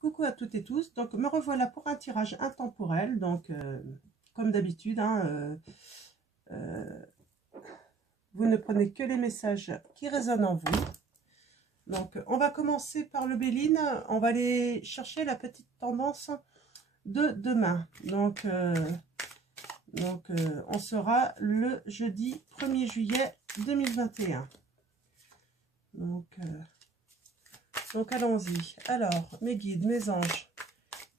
Coucou à toutes et tous, donc me revoilà pour un tirage intemporel, donc comme d'habitude, vous ne prenez que les messages qui résonnent en vous. Donc on va commencer par le Béline, on va aller chercher la petite tendance de demain. Donc on sera le jeudi 1er juillet 2021. Donc allons-y. Alors, mes guides, mes anges,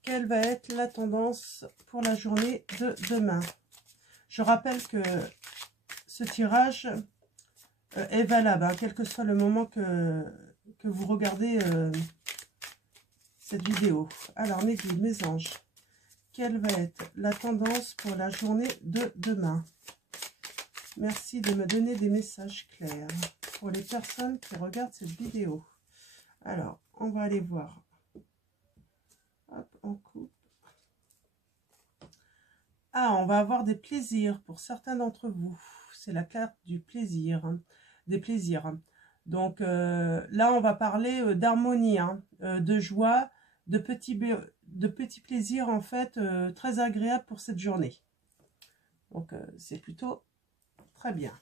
quelle va être la tendance pour la journée de demain? Je rappelle que ce tirage est valable, hein, quel que soit le moment que vous regardez cette vidéo. Alors, mes guides, mes anges, quelle va être la tendance pour la journée de demain? Merci de me donner des messages clairs pour les personnes qui regardent cette vidéo. Alors, on va aller voir. Hop, on coupe. Ah, on va avoir des plaisirs pour certains d'entre vous. C'est la carte du plaisir, hein, des plaisirs. Donc là, on va parler d'harmonie, hein, de joie, de petits plaisirs en fait très agréables pour cette journée. Donc c'est plutôt très bien.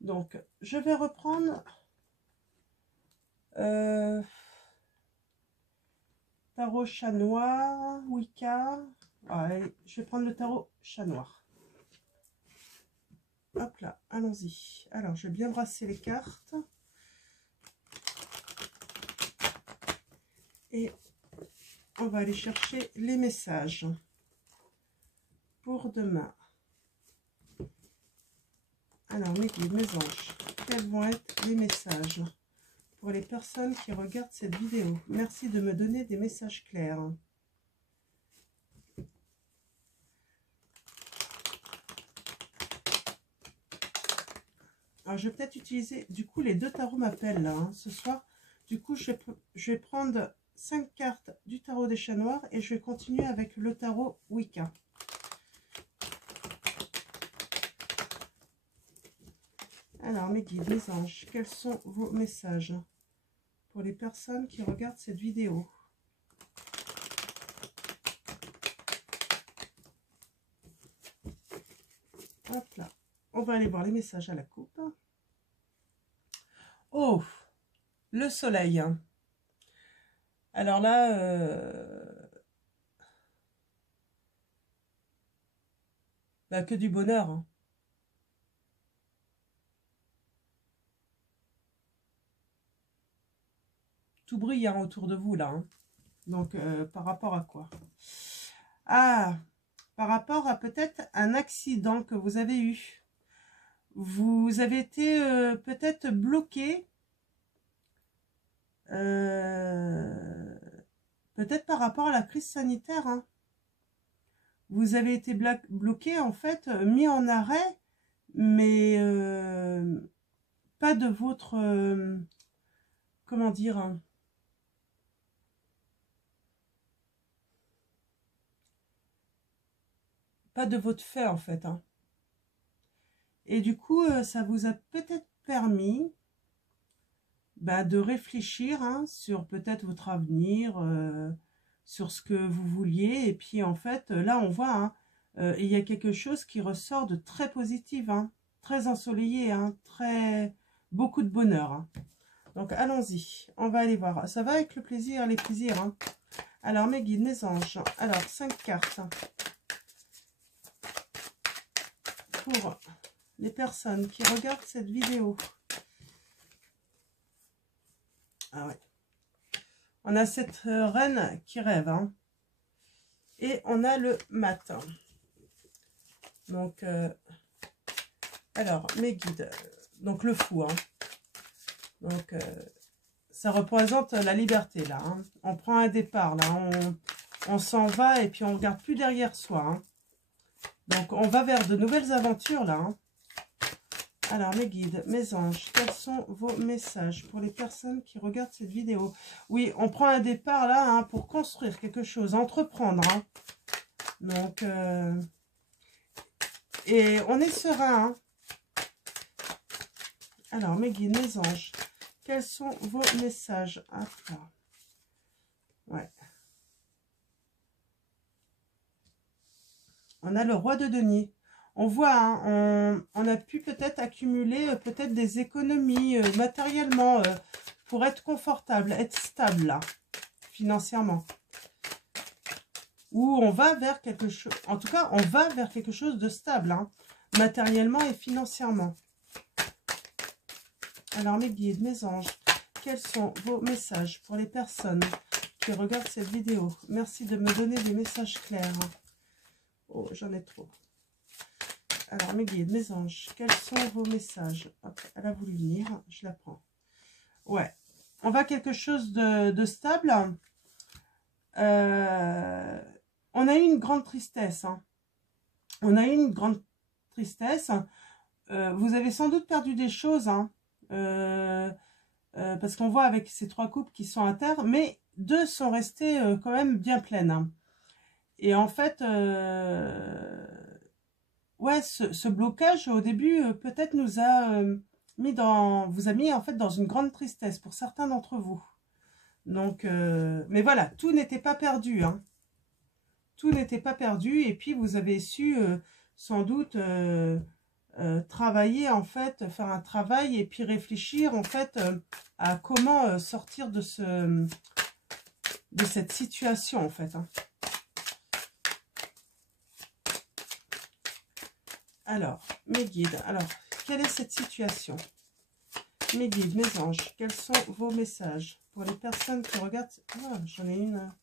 Donc je vais reprendre tarot chat noir, Wicca. Allez, je vais prendre le tarot chat noir. Hop là, allons-y. Alors, je vais bien brasser les cartes. Et on va aller chercher les messages pour demain. Alors, mes guides, mes anges, quels vont être les messages pour les personnes qui regardent cette vidéo? Merci de me donner des messages clairs. Alors, je vais peut-être utiliser, du coup, les deux tarots m'appellent là, hein, ce soir. Du coup, je vais prendre 5 cartes du tarot des chats noirs et je vais continuer avec le tarot Wicca. Alors, mes guides, mes anges, quels sont vos messages pour les personnes qui regardent cette vidéo? Hop là. On va aller voir les messages à la coupe. Oh, le soleil. Alors là, bah, que du bonheur. Hein. Tout brille hein, autour de vous là. Hein. Donc, par rapport à quoi? Ah, par rapport à peut-être un accident que vous avez eu. Vous avez été peut-être bloqué. Peut-être par rapport à la crise sanitaire. Hein. Vous avez été bloqué, en fait, mis en arrêt, mais pas de votre... comment dire hein, pas de votre fait, en fait. Hein. Et du coup, ça vous a peut-être permis de réfléchir hein, sur peut-être votre avenir, sur ce que vous vouliez. Et puis, en fait, là, on voit, hein, il y a quelque chose qui ressort de très positif, hein, très ensoleillé, hein, beaucoup de bonheur. Hein. Donc, allons-y. On va aller voir. Ça va avec le plaisir, les plaisirs. Hein. Alors, mes guides, mes anges. Alors, 5 cartes. Pour les personnes qui regardent cette vidéo. Ah ouais. On a cette reine qui rêve. Hein. Et on a le matin. Donc, alors, mes guides. Donc, le fou. Hein. Donc, ça représente la liberté, là. Hein. On prend un départ, là. On s'en va et puis on ne regarde plus derrière soi. Hein. Donc, on va vers de nouvelles aventures, là. Hein. Alors, mes guides, mes anges, quels sont vos messages pour les personnes qui regardent cette vidéo? Oui, on prend un départ, là, hein, pour construire quelque chose, entreprendre. Hein. Donc, et on est serein. Hein. Alors, mes guides, mes anges, quels sont vos messages? Ah, ouais. On a le roi de denier. On voit, hein, on a pu peut-être accumuler peut-être des économies matériellement pour être confortable, être stable là, financièrement. Ou on va vers quelque chose, en tout cas, on va vers quelque chose de stable, hein, matériellement et financièrement. Alors, mes guides, mes anges, quels sont vos messages pour les personnes qui regardent cette vidéo? Merci de me donner des messages clairs. Oh, j'en ai trop. Alors, mes guides, mes anges, quels sont vos messages? Hop, elle a voulu venir, je la prends. Ouais, on va quelque chose de stable. On a eu une grande tristesse. Hein. On a eu une grande tristesse. Vous avez sans doute perdu des choses. Hein. Parce qu'on voit avec ces 3 coupes qui sont à terre, mais 2 sont restées quand même bien pleines. Hein. Et en fait, ouais, ce blocage au début peut-être nous a vous a mis en fait dans une grande tristesse pour certains d'entre vous. Donc, mais voilà, tout n'était pas perdu. Hein. Tout n'était pas perdu. Et puis vous avez su sans doute travailler en fait, faire un travail et puis réfléchir en fait à comment sortir de cette situation en fait. Hein. Alors, mes guides, alors, quelle est cette situation? Mes guides, mes anges, quels sont vos messages pour les personnes qui regardent? Oh, j'en ai une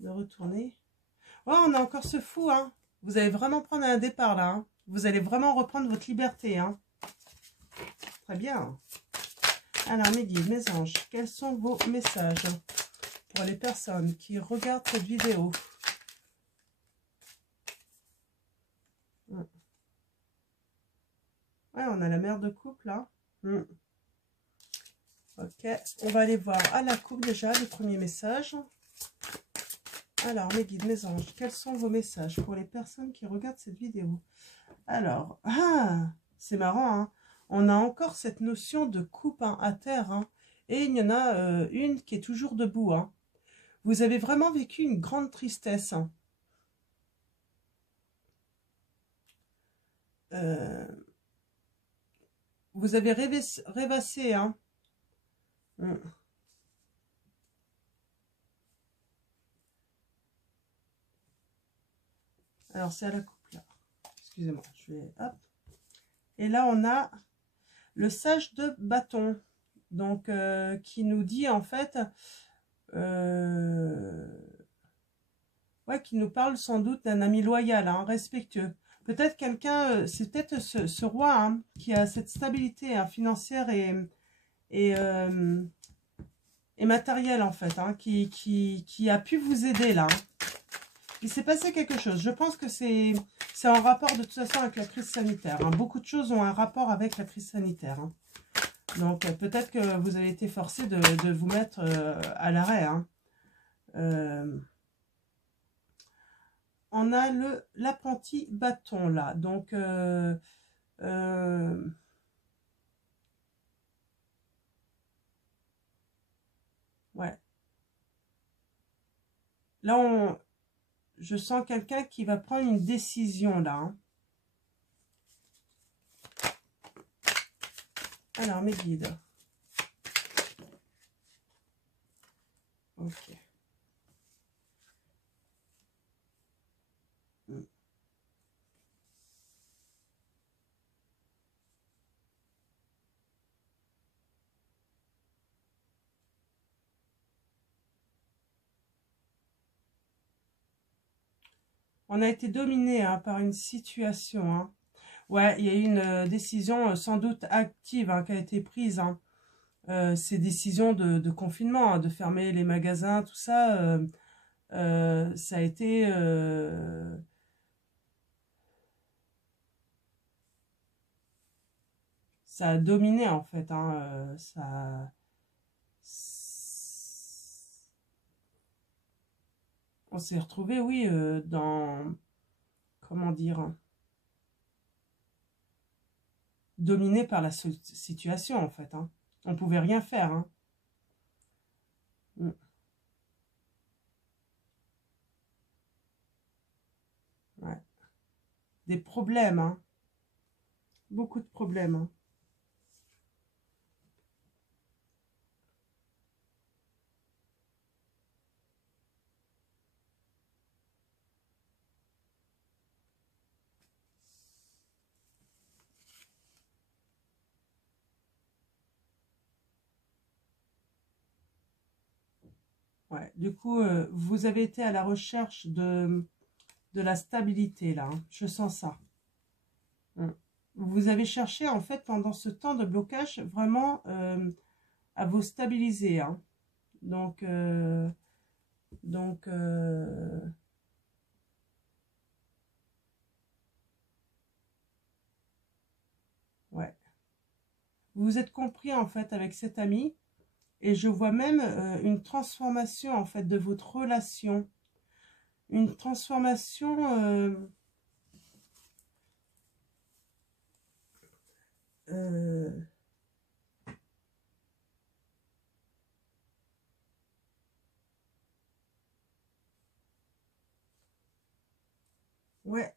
de retourner. Oh, on a encore ce fou, hein. Vous allez vraiment prendre un départ, là. Hein. Vous allez vraiment reprendre votre liberté, hein. Très bien. Alors, mes guides, mes anges, quels sont vos messages pour les personnes qui regardent cette vidéo? Ouais, on a la mère de couple, là. Ok, on va aller voir à la coupe déjà, les premiers messages. Alors, mes guides, mes anges, quels sont vos messages pour les personnes qui regardent cette vidéo? Alors, c'est marrant, hein, on a encore cette notion de coupe hein, à terre. Hein, et il y en a une qui est toujours debout. Hein. Vous avez vraiment vécu une grande tristesse. Hein. Vous avez rêvassé. Hein. Alors, c'est à la coupe là. Excusez-moi, je vais... Hop. Et là, on a le sage de bâton. Donc, qui nous dit en fait... ouais, qui nous parle sans doute d'un ami loyal, hein, respectueux. Peut-être quelqu'un, c'est peut-être ce roi hein, qui a cette stabilité hein, financière et matérielle en fait, hein, qui a pu vous aider là. Hein. Il s'est passé quelque chose. Je pense que c'est en rapport de toute façon avec la crise sanitaire. Hein. Beaucoup de choses ont un rapport avec la crise sanitaire. Hein. Donc peut-être que vous avez été forcé de vous mettre à l'arrêt. Hein. On a l'apprenti bâton là. Donc, ouais. Là, je sens quelqu'un qui va prendre une décision là. Hein. Alors, mes guides. Ok. On a été dominé hein, par une situation. Hein. Ouais, il y a eu une décision sans doute active hein, qui a été prise. Hein. Ces décisions de confinement, hein, de fermer les magasins, tout ça, ça a été... ça a dominé en fait. Hein, on s'est retrouvé, oui, dans... Comment dire dominé par la situation en fait. Hein. On pouvait rien faire. Hein. Ouais. des problèmes, hein. Beaucoup de problèmes, hein. Ouais, du coup, vous avez été à la recherche de la stabilité, là, hein. Je sens ça. Vous avez cherché, en fait, pendant ce temps de blocage, vraiment à vous stabiliser, hein. Donc, donc ouais. Vous vous êtes compris, en fait, avec cet ami. Et je vois même une transformation, en fait, de votre relation. Une transformation... ouais,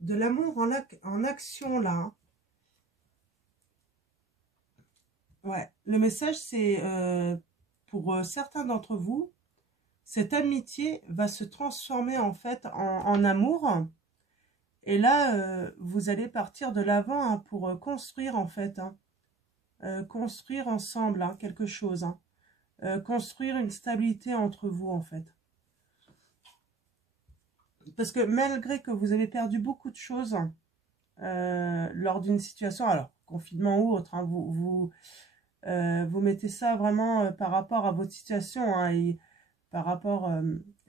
de l'amour en action, là, hein. Ouais, le message, c'est pour certains d'entre vous, cette amitié va se transformer en fait en amour. Et là, vous allez partir de l'avant, hein, pour construire en fait, hein. Construire ensemble, hein, quelque chose, hein. Construire une stabilité entre vous en fait. Parce que malgré que vous avez perdu beaucoup de choses lors d'une situation, alors confinement ou autre, hein, vous mettez ça vraiment par rapport à votre situation, hein, et par rapport,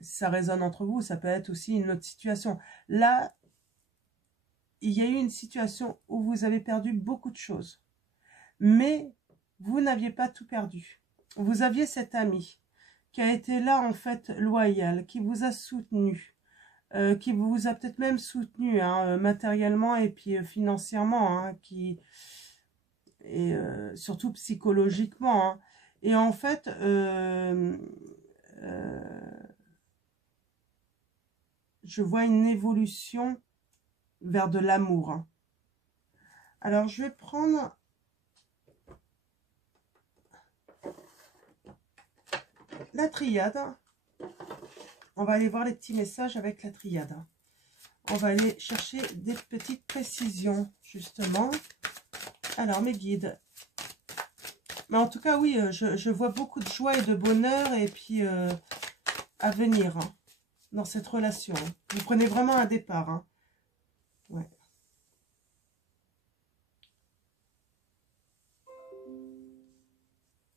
si ça résonne entre vous, ça peut être aussi une autre situation. Là, il y a eu une situation où vous avez perdu beaucoup de choses. Mais vous n'aviez pas tout perdu. Vous aviez cet ami qui a été là, en fait, loyal, qui vous a soutenu, qui vous a peut-être même soutenu, hein, matériellement et puis financièrement, hein, et surtout psychologiquement, hein. Et en fait, je vois une évolution vers de l'amour, hein. Alors, je vais prendre la triade. On va aller voir les petits messages avec la triade. On va aller chercher des petites précisions, justement. Alors, mes guides. Mais en tout cas, oui, je vois beaucoup de joie et de bonheur, et puis à venir, hein, dans cette relation, hein. Vous prenez vraiment un départ, hein. Ouais.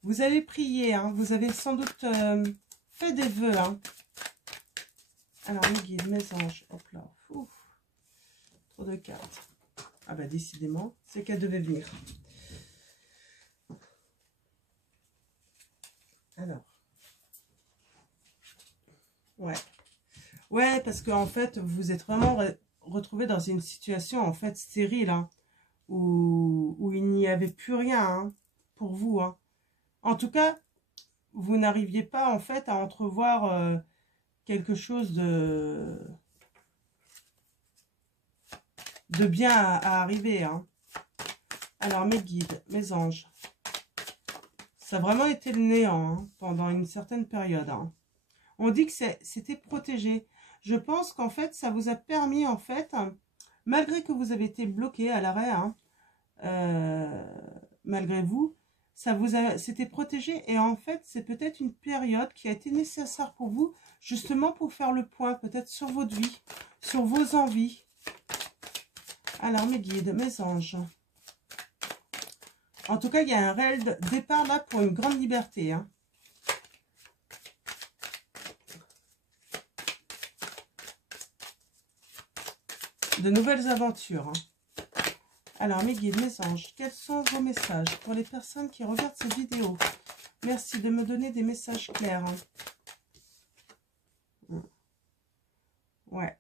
Vous avez prié, hein, vous avez sans doute fait des vœux, hein. Alors, mes guides, mes anges, hop là, ouf, trop de cartes. Ah bah décidément, c'est qu'elle devait venir. Alors, ouais. Ouais, parce qu'en fait, vous êtes vraiment retrouvé dans une situation, en fait, stérile, hein, où il n'y avait plus rien, hein, pour vous, hein. En tout cas, vous n'arriviez pas, en fait, à entrevoir quelque chose de bien à arriver, hein. Alors, mes guides, mes anges, ça a vraiment été le néant, hein, pendant une certaine période, hein. On dit que c'était protégé. Je pense qu'en fait, ça vous a permis, en fait, malgré que vous avez été bloqué à l'arrêt, hein, malgré vous, c'était protégé. Et en fait, c'est peut-être une période qui a été nécessaire pour vous, justement pour faire le point, peut-être sur votre vie, sur vos envies. Alors, mes guides, mes anges. En tout cas, il y a un réel départ là pour une grande liberté, hein. De nouvelles aventures, hein. Alors, mes guides, mes anges, quels sont vos messages pour les personnes qui regardent cette vidéo? Merci de me donner des messages clairs, hein. Ouais.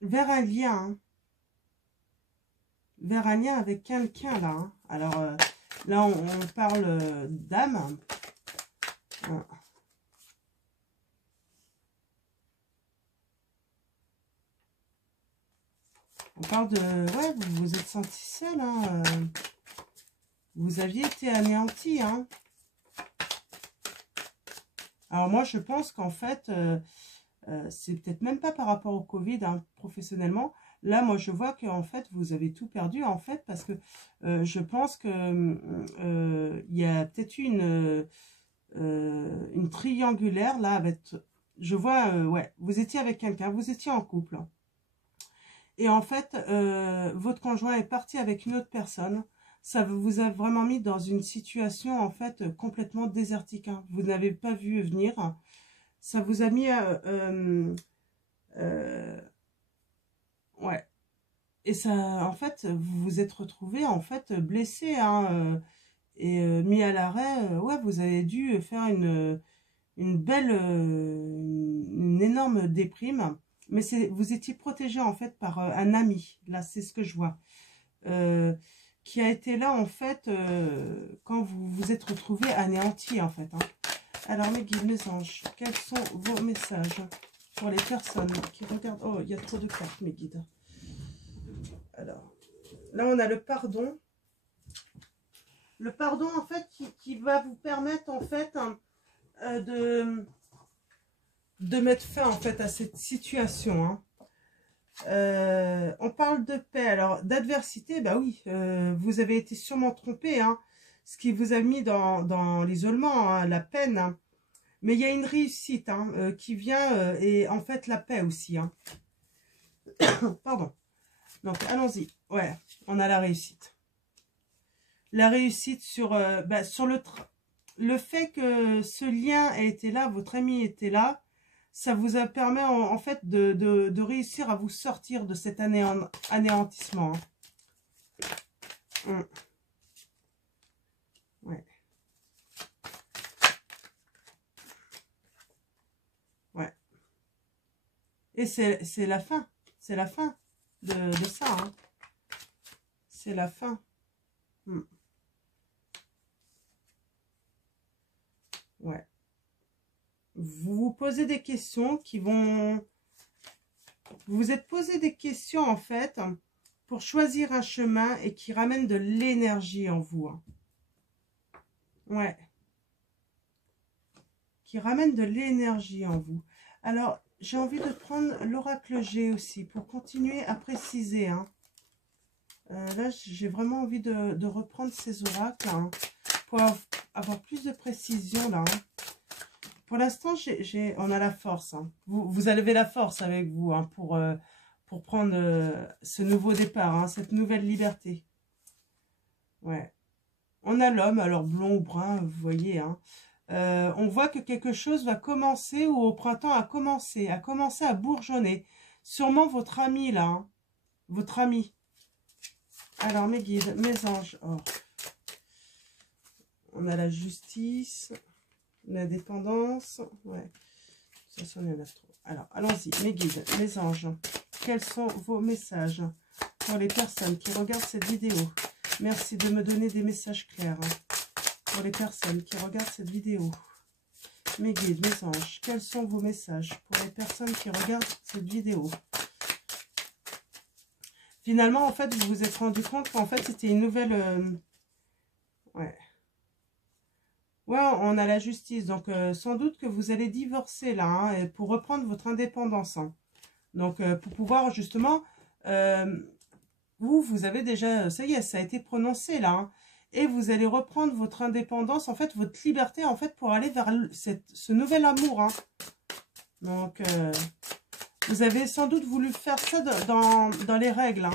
Vers un lien, hein. Vers un lien avec quelqu'un, là, hein. Alors, là, on parle d'âme. Ouais. parle de... Ouais, vous vous êtes senti seul, hein. Vous aviez été anéanti, hein. Alors moi, je pense qu'en fait, c'est peut-être même pas par rapport au Covid, hein, professionnellement. Là, moi, je vois qu'en fait, vous avez tout perdu, en fait, parce que je pense que il y a peut-être eu une triangulaire, là, avec... Je vois, ouais, vous étiez avec quelqu'un, vous étiez en couple. Et en fait, votre conjoint est parti avec une autre personne. Ça vous a vraiment mis dans une situation, en fait, complètement désertique, hein. Vous n'avez pas vu venir. Ça vous a mis... ouais. Et ça, en fait, vous vous êtes retrouvé en fait blessé, hein, et mis à l'arrêt. Ouais, vous avez dû faire une belle, une énorme déprime. Mais vous étiez protégé en fait par un ami. Là, c'est ce que je vois. Qui a été là en fait quand vous vous êtes retrouvé anéanti en fait, hein. Alors mes guides, mes anges, quels sont vos messages pour les personnes qui regardent? Oh, il y a trop de cartes, mes guides. Alors, là, on a le pardon. Le pardon, en fait, qui va vous permettre, en fait, hein, de mettre fin, en fait, à cette situation, hein. On parle de paix. Alors, d'adversité, bah oui, vous avez été sûrement trompé, hein, ce qui vous a mis dans l'isolement, hein, la peine, hein. Mais il y a une réussite, hein, qui vient, et en fait, la paix aussi, hein. Pardon. Donc, allons-y. Ouais, on a la réussite. La réussite sur, sur le fait que ce lien ait été là, votre ami était là, ça vous a permis en fait de réussir à vous sortir de cet anéantissement, hein. Ouais. Ouais. Et c'est la fin. C'est la fin de ça, hein. C'est la fin. Ouais. Vous vous posez des questions qui vont... Vous vous êtes posé des questions, en fait, pour choisir un chemin et qui ramène de l'énergie en vous, hein. Ouais. Qui ramène de l'énergie en vous. Alors, j'ai envie de prendre l'oracle G aussi, pour continuer à préciser, hein. Là, j'ai vraiment envie de reprendre ces oracles, hein, pour avoir plus de précision, là, hein. Pour l'instant, on a la force, hein. Vous avez la force avec vous, hein, pour prendre ce nouveau départ, hein, cette nouvelle liberté. Ouais. On a l'homme, alors blond ou brun, vous voyez, hein. On voit que quelque chose va commencer, ou au printemps a commencé à bourgeonner. Sûrement votre ami, là, hein, votre ami. Alors, mes guides, mes anges. Oh. On a la justice, la dépendance. Ouais. Ça, il y en a trop. Alors, allons-y, mes guides, mes anges. Quels sont vos messages pour les personnes qui regardent cette vidéo? Merci de me donner des messages clairs, hein, pour les personnes qui regardent cette vidéo. Mes guides, mes anges, quels sont vos messages pour les personnes qui regardent cette vidéo? Finalement, en fait, vous vous êtes rendu compte qu'en fait, c'était une nouvelle... Ouais. Ouais, on a la justice. Donc, sans doute que vous allez divorcer, là, hein, et pour reprendre votre indépendance, hein. Donc, pour pouvoir, justement... vous avez déjà... Ça y est, ça a été prononcé, là, hein. Et vous allez reprendre votre indépendance, en fait, votre liberté, en fait, pour aller vers ce nouvel amour, hein. Donc... vous avez sans doute voulu faire ça dans les règles, hein,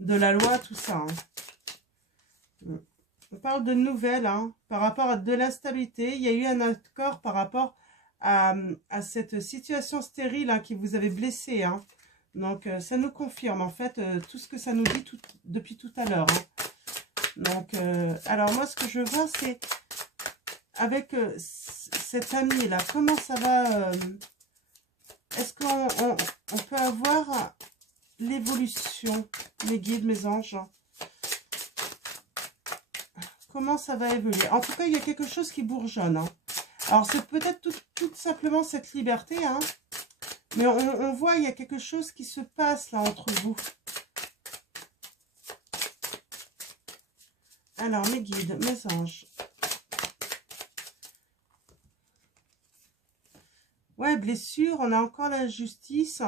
de la loi, tout ça, hein. On parle de nouvelles, hein, par rapport à de l'instabilité. Il y a eu un accord par rapport à cette situation stérile, hein, qui vous avait blessé, hein. Donc, ça nous confirme, en fait, tout ce que ça nous dit depuis tout à l'heure, hein. Donc, alors moi, ce que je vois, c'est avec cet ami-là, comment ça va... Est-ce qu'on peut avoir l'évolution, mes guides, mes anges? Comment ça va évoluer? En tout cas, il y a quelque chose qui bourgeonne, hein. Alors, c'est peut-être tout simplement cette liberté, hein, Mais on voit, il y a quelque chose qui se passe là entre vous. Alors, mes guides, mes anges. Ouais, blessure, on a encore la justice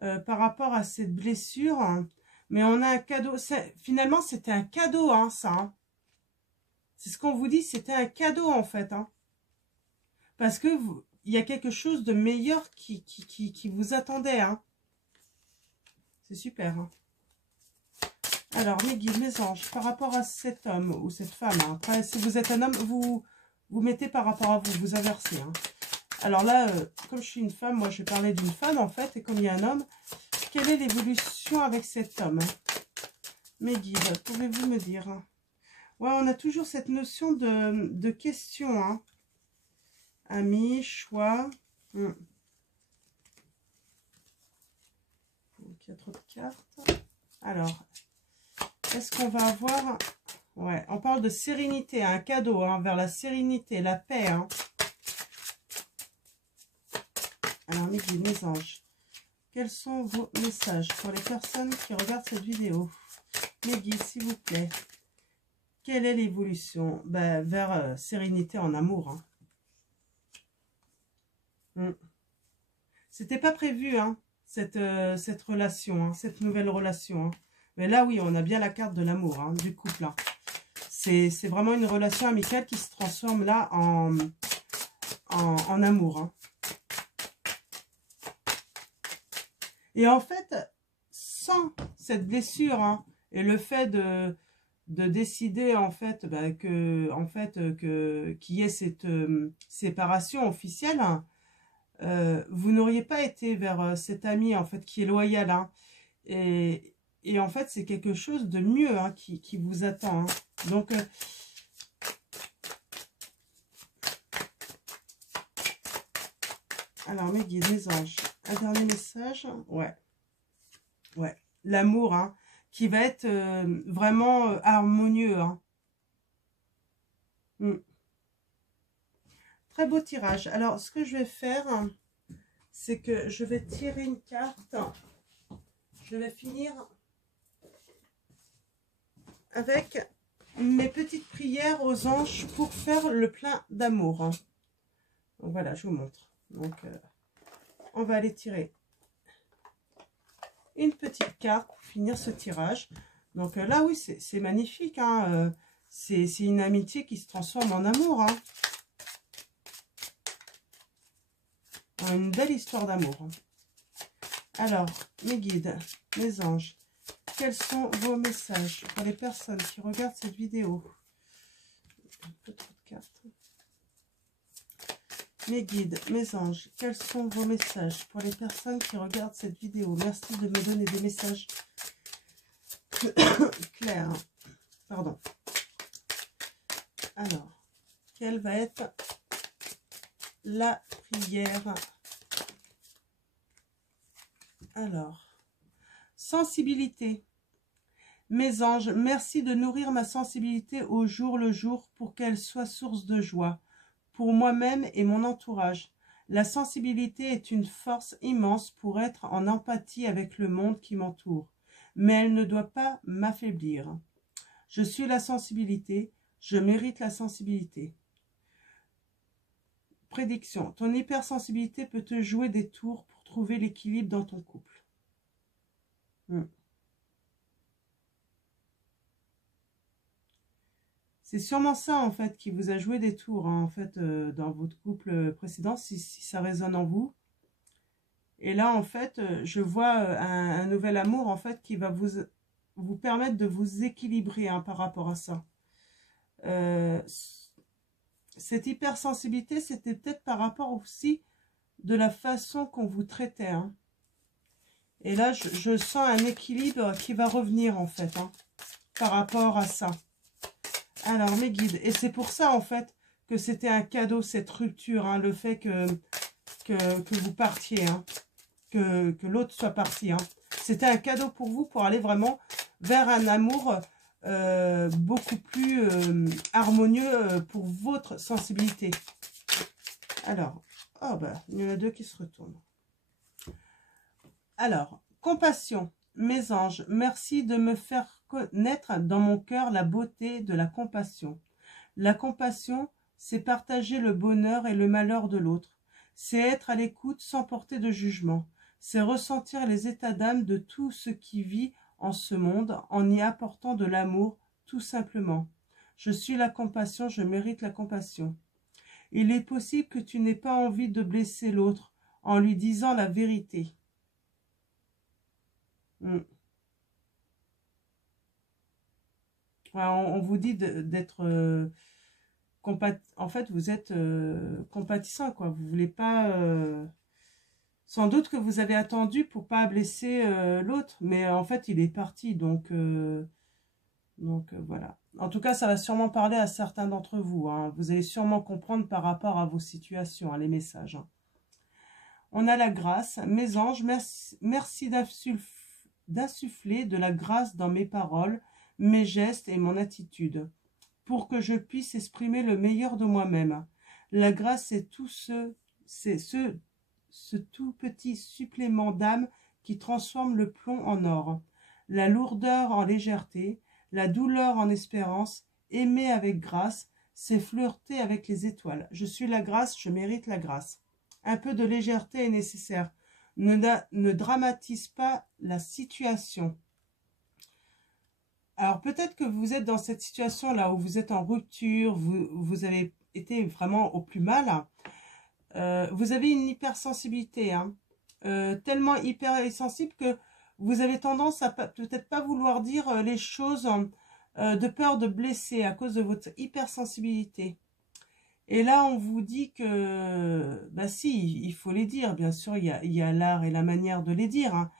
par rapport à cette blessure. Mais on a un cadeau. Finalement, c'était un cadeau, hein, ça. Hein. C'est ce qu'on vous dit, c'était un cadeau, en fait. Hein. Parce que il y a quelque chose de meilleur qui vous attendait. Hein. C'est super. Hein. Alors, mes guides, mes anges, par rapport à cet homme ou cette femme. Hein. Après, si vous êtes un homme, vous mettez par rapport à vous, vous inversez. Hein. Alors là, comme je suis une femme, moi je vais parler d'une femme en fait, et comme il y a un homme, quelle est l'évolution avec cet homme? Mes guides, pouvez-vous me dire? Ouais, on a toujours cette notion de question. Hein. Amis, choix. Donc il y a trop de cartes. Alors, est-ce qu'on va avoir... Ouais, on parle de sérénité, un cadeau hein, vers la sérénité, la paix. Hein. Alors, mes guides, mes anges, quels sont vos messages pour les personnes qui regardent cette vidéo? Mes guides, s'il vous plaît, quelle est l'évolution vers sérénité en amour? Hein. C'était pas prévu, hein, cette relation, hein, cette nouvelle relation. Hein. Mais là, oui, on a bien la carte de l'amour, hein, du couple. Hein. C'est vraiment une relation amicale qui se transforme là en amour. Hein. Et en fait, sans cette blessure hein, et le fait de décider en fait qu'il y ait cette séparation officielle, hein, vous n'auriez pas été vers cet ami en fait qui est loyal. Hein, et en fait, c'est quelque chose de mieux hein, qui vous attend. Hein. Donc, alors mes guides, mes anges. Un dernier message. Ouais. Ouais. L'amour, hein, qui va être vraiment harmonieux. Hein. Très beau tirage. Alors, ce que je vais faire, c'est que je vais tirer une carte. Je vais finir avec mes petites prières aux anges pour faire le plein d'amour. Hein. Donc voilà, je vous montre. Donc, on va aller tirer une petite carte pour finir ce tirage. Donc là, oui, c'est magnifique. Hein. C'est une amitié qui se transforme en amour. Hein. Une belle histoire d'amour. Hein. Alors, mes guides, mes anges, quels sont vos messages pour les personnes qui regardent cette vidéo? Un peu trop de cartes. Mes guides, mes anges, quels sont vos messages pour les personnes qui regardent cette vidéo? Merci de me donner des messages clairs. Pardon. Alors, quelle va être la prière? Alors, sensibilité. Mes anges, merci de nourrir ma sensibilité au jour le jour pour qu'elle soit source de joie. Pour moi-même et mon entourage. La sensibilité est une force immense pour être en empathie avec le monde qui m'entoure, mais elle ne doit pas m'affaiblir. Je suis la sensibilité, je mérite la sensibilité. Prédiction, ton hypersensibilité peut te jouer des tours pour trouver l'équilibre dans ton couple. C'est sûrement ça, en fait, qui vous a joué des tours, hein, en fait, dans votre couple précédent, si ça résonne en vous. Et là, en fait, je vois un nouvel amour, en fait, qui va vous permettre de vous équilibrer hein, par rapport à ça. Cette hypersensibilité, c'était peut-être par rapport aussi de la façon qu'on vous traitait. Hein. Et là, je sens un équilibre qui va revenir, en fait, hein, par rapport à ça. Alors, mes guides, et c'est pour ça, en fait, que c'était un cadeau, cette rupture, hein, le fait que vous partiez, hein, que l'autre soit parti. Hein. C'était un cadeau pour vous, pour aller vraiment vers un amour beaucoup plus harmonieux pour votre sensibilité. Alors, oh bah, il y en a deux qui se retournent. Alors, compassion. Mes anges, merci de me faire connaître dans mon cœur la beauté de la compassion. La compassion, c'est partager le bonheur et le malheur de l'autre. C'est être à l'écoute sans porter de jugement. C'est ressentir les états d'âme de tout ce qui vit en ce monde en y apportant de l'amour, tout simplement. Je suis la compassion, je mérite la compassion. Il est possible que tu n'aies pas envie de blesser l'autre en lui disant la vérité. Ouais, on vous dit d'être en fait, vous êtes compatissant, quoi. Vous voulez pas... sans doute que vous avez attendu pour pas blesser l'autre, mais en fait, il est parti, donc voilà. En tout cas, ça va sûrement parler à certains d'entre vous, hein. Vous allez sûrement comprendre par rapport à vos situations, hein, les messages. Hein. On a la grâce. Mes anges, merci d'insuffler de la grâce dans mes paroles, mes gestes et mon attitude, pour que je puisse exprimer le meilleur de moi-même. La grâce, c'est ce tout petit supplément d'âme qui transforme le plomb en or, la lourdeur en légèreté, la douleur en espérance. Aimer avec grâce, c'est flirter avec les étoiles. Je suis la grâce, je mérite la grâce. Un peu de légèreté est nécessaire. Ne dramatise pas la situation. Alors peut-être que vous êtes dans cette situation-là où vous êtes en rupture, vous avez été vraiment au plus mal. Vous avez une hypersensibilité, hein, tellement hypersensible que vous avez tendance à peut-être pas vouloir dire les choses de peur de blesser à cause de votre hypersensibilité. Et là, on vous dit que, bah si, il faut les dire, bien sûr, il y a l'art et la manière de les dire, hein.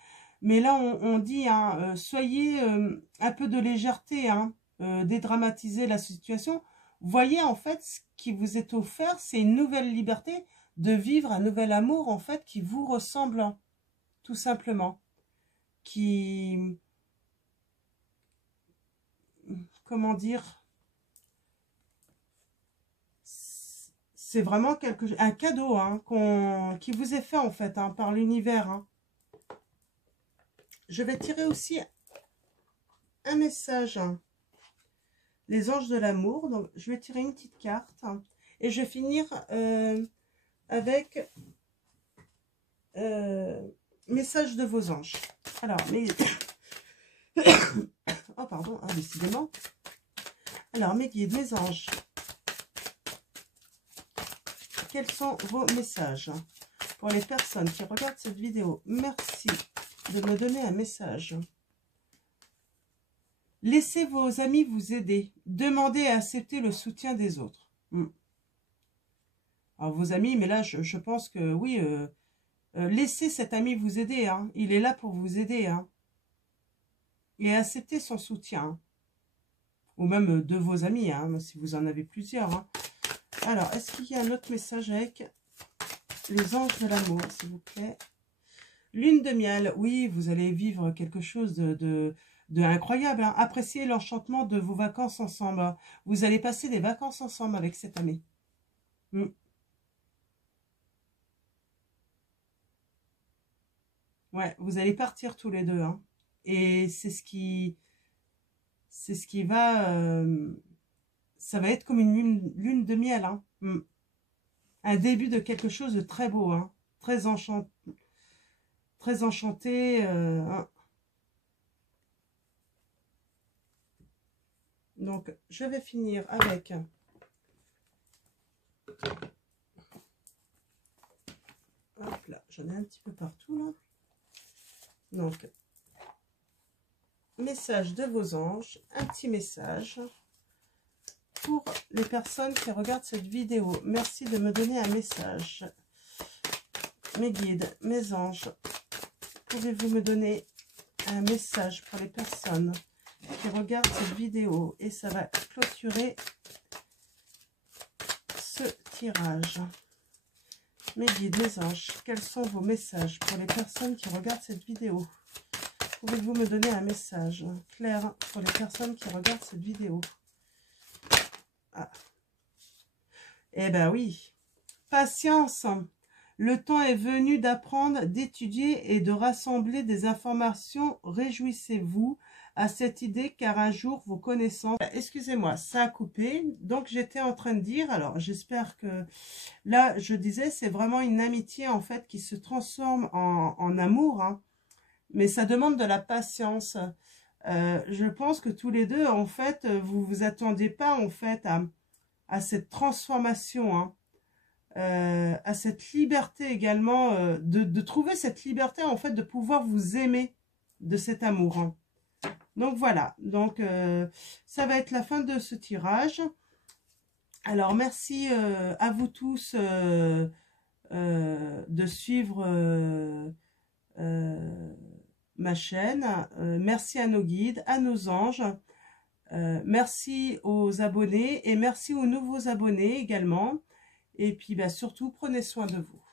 Mais là, on dit, hein, soyez un peu de légèreté, hein, dédramatiser la situation. Voyez, en fait, ce qui vous est offert, c'est une nouvelle liberté de vivre un nouvel amour, en fait, qui vous ressemble, hein, tout simplement. Qui, comment dire, c'est vraiment un cadeau, hein, qui vous est fait, en fait, hein, par l'univers, hein. Je vais tirer aussi un message, hein. Les anges de l'amour. Donc, je vais tirer une petite carte, hein, et je vais finir avec message de vos anges. Alors, mais... oh, pardon, hein, décidément. Alors, mes guides, mes anges, quels sont vos messages pour les personnes qui regardent cette vidéo? Merci de me donner un message. Laissez vos amis vous aider. Demandez et acceptez le soutien des autres. Alors, vos amis, mais là, je pense que oui, laissez cet ami vous aider. Hein. Il est là pour vous aider. Hein. Et acceptez son soutien. Ou même de vos amis, hein, si vous en avez plusieurs. Hein. Alors, est-ce qu'il y a un autre message avec les anges de l'amour, s'il vous plaît? Lune de miel. Oui, vous allez vivre quelque chose de incroyable. Hein. Appréciez l'enchantement de vos vacances ensemble. Vous allez passer des vacances ensemble avec cet ami. Ouais, vous allez partir tous les deux. Hein. Et c'est ce qui va... ça va être comme une lune de miel. Hein. Un début de quelque chose de très beau. Hein. Très enchanté. Hein. Donc, je vais finir avec... Hop là, j'en ai un petit peu partout là. Donc, message de vos anges, un petit message pour les personnes qui regardent cette vidéo. Merci de me donner un message. Mes guides, mes anges, pouvez-vous me donner un message pour les personnes qui regardent cette vidéo? Et ça va clôturer ce tirage. Mes guides, mes anges, quels sont vos messages pour les personnes qui regardent cette vidéo? Pouvez-vous me donner un message clair pour les personnes qui regardent cette vidéo? Ah. Eh ben oui, patience. Le temps est venu d'apprendre, d'étudier et de rassembler des informations. Réjouissez-vous à cette idée, car un jour vos connaissances... Excusez-moi, ça a coupé. Donc j'étais en train de dire, alors j'espère que... Là, je disais, c'est vraiment une amitié en fait qui se transforme en amour, hein. Mais ça demande de la patience. Je pense que tous les deux, en fait, vous vous attendez pas en fait à cette transformation, hein. À cette liberté également, de trouver cette liberté en fait de pouvoir vous aimer de cet amour, hein. Donc voilà, donc ça va être la fin de ce tirage. Alors merci à vous tous de suivre ma chaîne. Merci à nos guides, à nos anges. Merci aux abonnés et merci aux nouveaux abonnés également. Et puis, bah, surtout, prenez soin de vous.